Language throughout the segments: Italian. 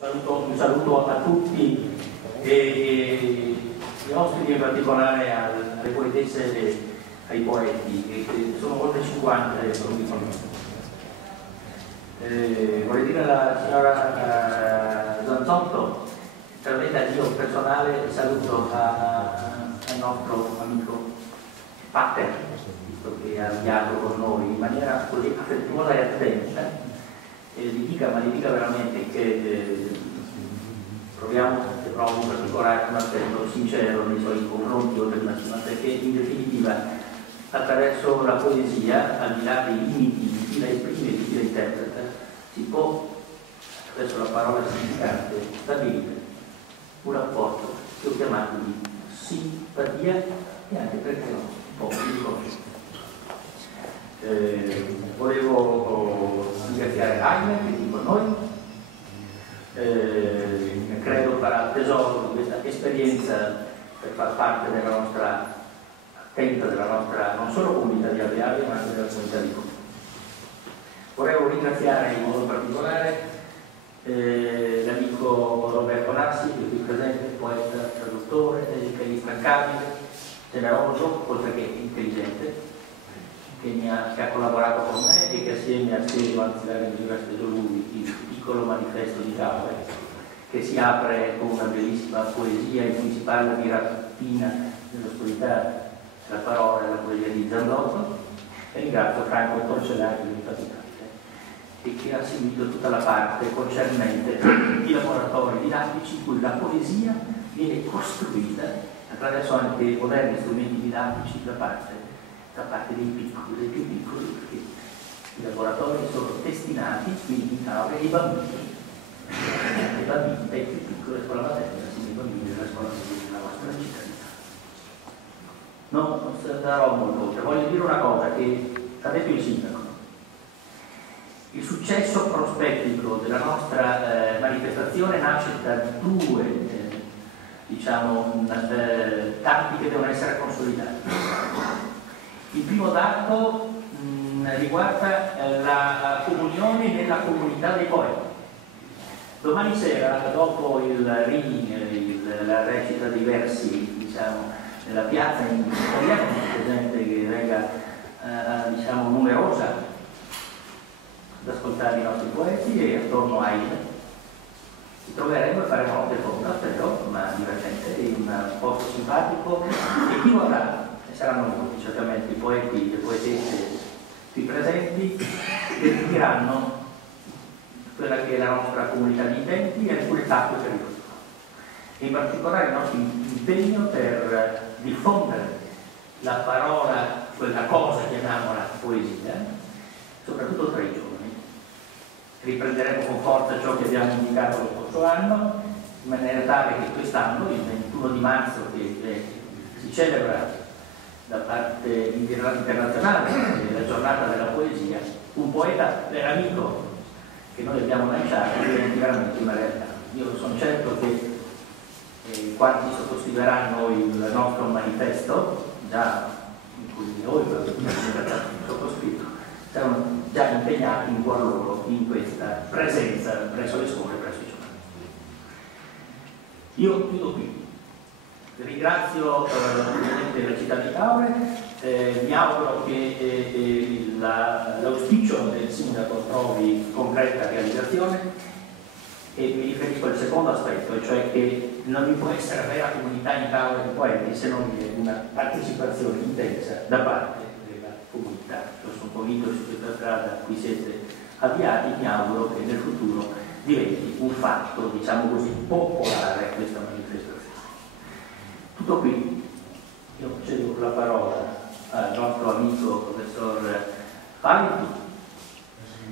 Un saluto a tutti e gli ospiti, in particolare alle poetesse e ai poeti, che sono oltre 50 e sono qui con noi. Vorrei dire alla signora Zanzotto, veramente a mio personale saluto al nostro amico Pater, visto che ha avviato con noi in maniera così affettuosa e attenta. Gli dica veramente che provo in particolare un aspetto sincero nei suoi confronti oltre una stima, perché in definitiva attraverso la poesia, al di là dei limiti di chi la esprime e di chi la interpreta, si può, attraverso la parola significante, stabilire un rapporto che ho chiamato di simpatia e anche, perché no, un po' di riconoscimento. Volevo ringraziare Jaime che è qui con noi, credo farà tesoro di questa esperienza per far parte della nostra attenta, della nostra non solo comunità di Alveare ma anche della comunità di Como. Volevo ringraziare in modo particolare l'amico Roberto Nassi, che è qui presente, poeta, traduttore, instancabile, generoso, oltre che intelligente, che ha collaborato con me e che assieme a Stefano, anzi l'ha preso lui, il piccolo manifesto di Giacomo, che si apre con una bellissima poesia in cui si parla di rapina dell'oscurità della parola e della poesia di Zanzotto, e ringrazio Franco Torcellari che mi fa e che ha seguito tutta la parte concernente i laboratori didattici in cui la poesia viene costruita attraverso anche moderni strumenti didattici da parte dei piccoli, dei più piccoli, perché i laboratori sono destinati, quindi in aula, ai bambini dai più piccoli scuola materna, sino ai bambini della scuola della vostra cittadina. Non sarò molto oltre, voglio dire una cosa che ha detto il sindaco. Il successo prospettico della nostra manifestazione nasce da due dati che devono essere consolidati. Il primo dato riguarda la comunione nella comunità dei poeti. Domani sera, dopo la recita dei versi nella piazza in italiano, presente che venga numerosa ad ascoltare i nostri poeti, e attorno a Aida ci troveremo e faremo notte fonda, però, ma divertente, in un posto simpatico, e chi vorrà, e saranno molti certamente, i poeti e le poetesse qui presenti, che diranno quella che è la nostra comunità di intenti e alcune tappe per il futuro. In particolare il nostro impegno per diffondere la parola, quella cosa chiamiamola poesia, soprattutto tra i giovani. Riprenderemo con forza ciò che abbiamo indicato lo scorso anno, in maniera tale che quest'anno, il 21 di marzo, che si celebra da parte internazionale della giornata della poesia, un poeta amico che noi abbiamo lanciato diventi veramente una realtà. Io sono certo che quanti sottoscriveranno il nostro manifesto, già in cui noi sottoscritto, saranno già impegnati in cuor loro in questa presenza presso le scuole e presso i giovani. Io chiudo qui. Ringrazio ovviamente la città di Caore, mi auguro che l'auspicio del sindaco trovi concreta realizzazione, e mi riferisco al secondo aspetto, cioè che non vi può essere vera comunità in Caore di poeti se non vi è una partecipazione intensa da parte della comunità. Io sono convinto su questa strada a cui siete avviati, mi auguro che nel futuro diventi un fatto, diciamo così, popolare questa manifestazione. Tutto qui. Io cedo la parola al nostro amico professor Paliti,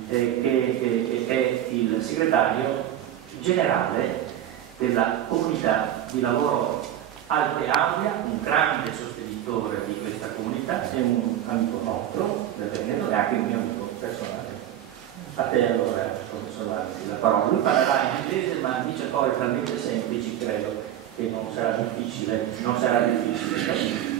che è il segretario generale della comunità di lavoro Alpe Adria, un grande sostenitore di questa comunità e un amico nostro del Veneto e anche un mio amico personale. A te allora, professor Paliti, la parola. Lui parlerà in inglese, ma dice cose talmente semplici, credo, che non sarà difficile capire.